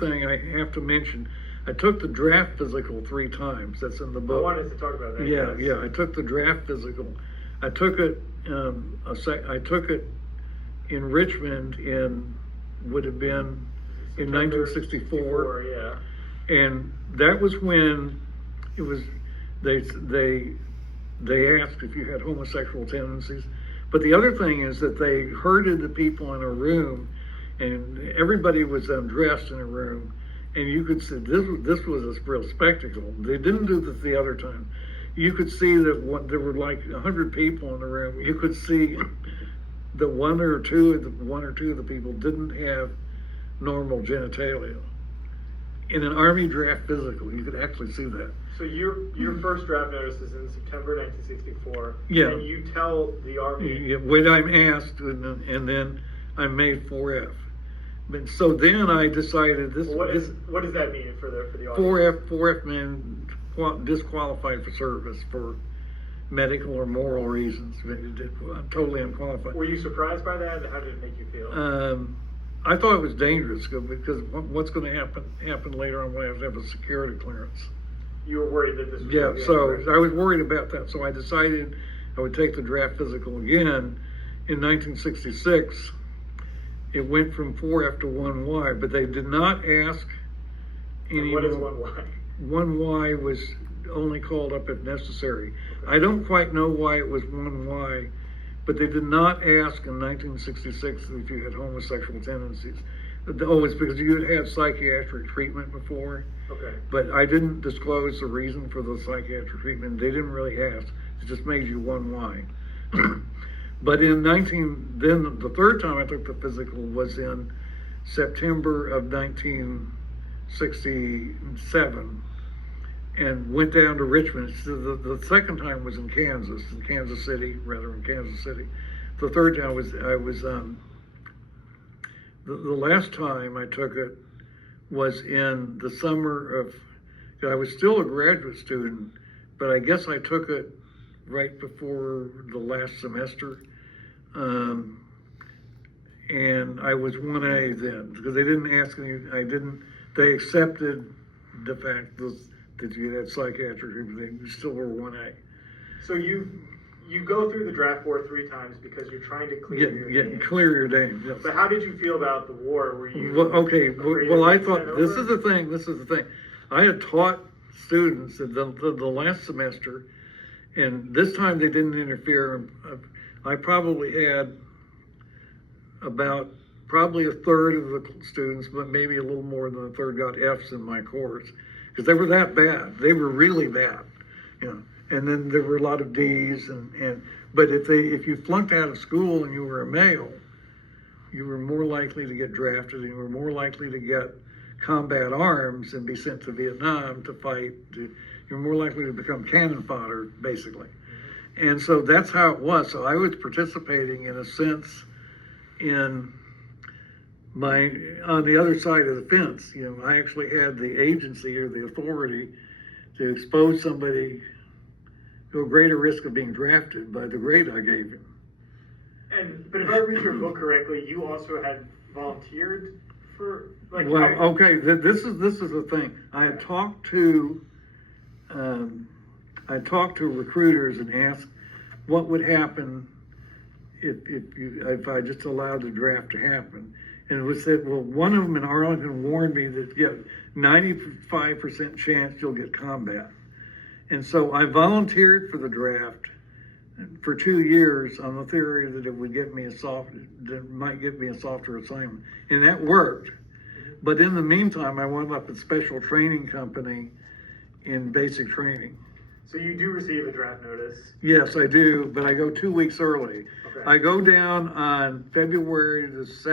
thing I have to mention, I took the draft physical 3 times. That's in the book. I wanted to talk about that. Yeah, yes. yeah. I took the draft physical. I took it. I took it in Richmond would have been in September 1964. Yeah. And that was when it was. They asked if you had homosexual tendencies. But the other thing is that they herded the people in a room, and everybody was undressed in a room, and you could see this was a real spectacle. They didn't do this the other time. You could see that there were like 100 people in the room. You could see that one or two of the people didn't have normal genitalia. In an Army draft physical, you could actually see that. So your first draft notice is in September 1964. Yeah. And you tell the Army. Yeah, when I'm asked, and then I'm made 4F. But so then I decided this. What does that mean for the audience? 4F meant disqualified for service for medical or moral reasons. I'm totally unqualified. Were you surprised by that? How did it make you feel? I thought it was dangerous because what's going to happen later on when I have a security clearance. You were worried that this was Yeah, so I was worried about that. So I decided I would take the draft physical again. In 1966, it went from 4F to 1Y, but they did not ask any. What is 1Y? 1Y was only called up if necessary. Okay. I don't quite know why it was 1Y, but they did not ask in 1966 if you had homosexual tendencies. Oh, it's because you had psychiatric treatment before. Okay. But I didn't disclose the reason for the psychiatric treatment. They didn't really ask. It just made you 1Y. But then the third time I took the physical was in September of 1967, and went down to Richmond. So the second time was in Kansas City. The third time the last time I took it was in the summer of, I was still a graduate student, but I guess I took it right before the last semester. And I was 1A then, because they didn't ask me, they accepted the fact that you had psychiatric treatment, you still were 1A. So you go through the draft board 3 times because you're trying to clear your name. Clear your name, yes. But how did you feel about the war? Were you I thought, this is the thing. I had taught students at the last semester, and this time they didn't interfere. I probably had probably a third of the students, but maybe a little more than a third got Fs in my course, because they were that bad. They were really bad, you know. And then there were a lot of Ds, but if you flunked out of school and you were a male, you were more likely to get drafted, and you were more likely to get combat arms and be sent to Vietnam to fight. You're more likely to become cannon fodder, basically. And so that's how it was. So I was participating, in a sense, on the other side of the fence. You know, I actually had the agency or the authority to expose somebody to a greater risk of being drafted by the grade I gave him. But if I read your book correctly, you also had volunteered for this is the thing. I had talked to recruiters and asked what would happen if I just allowed the draft to happen. And it was said, well, one of them in Arlington warned me that 95% chance you'll get combat. And so I volunteered for the draft for 2 years on the theory that it would get me might get me a softer assignment. And that worked. But in the meantime, I wound up at Special Training Company in basic training. So you do receive a draft notice? Yes, I do, but I go 2 weeks early. Okay. I go down on February the 7th.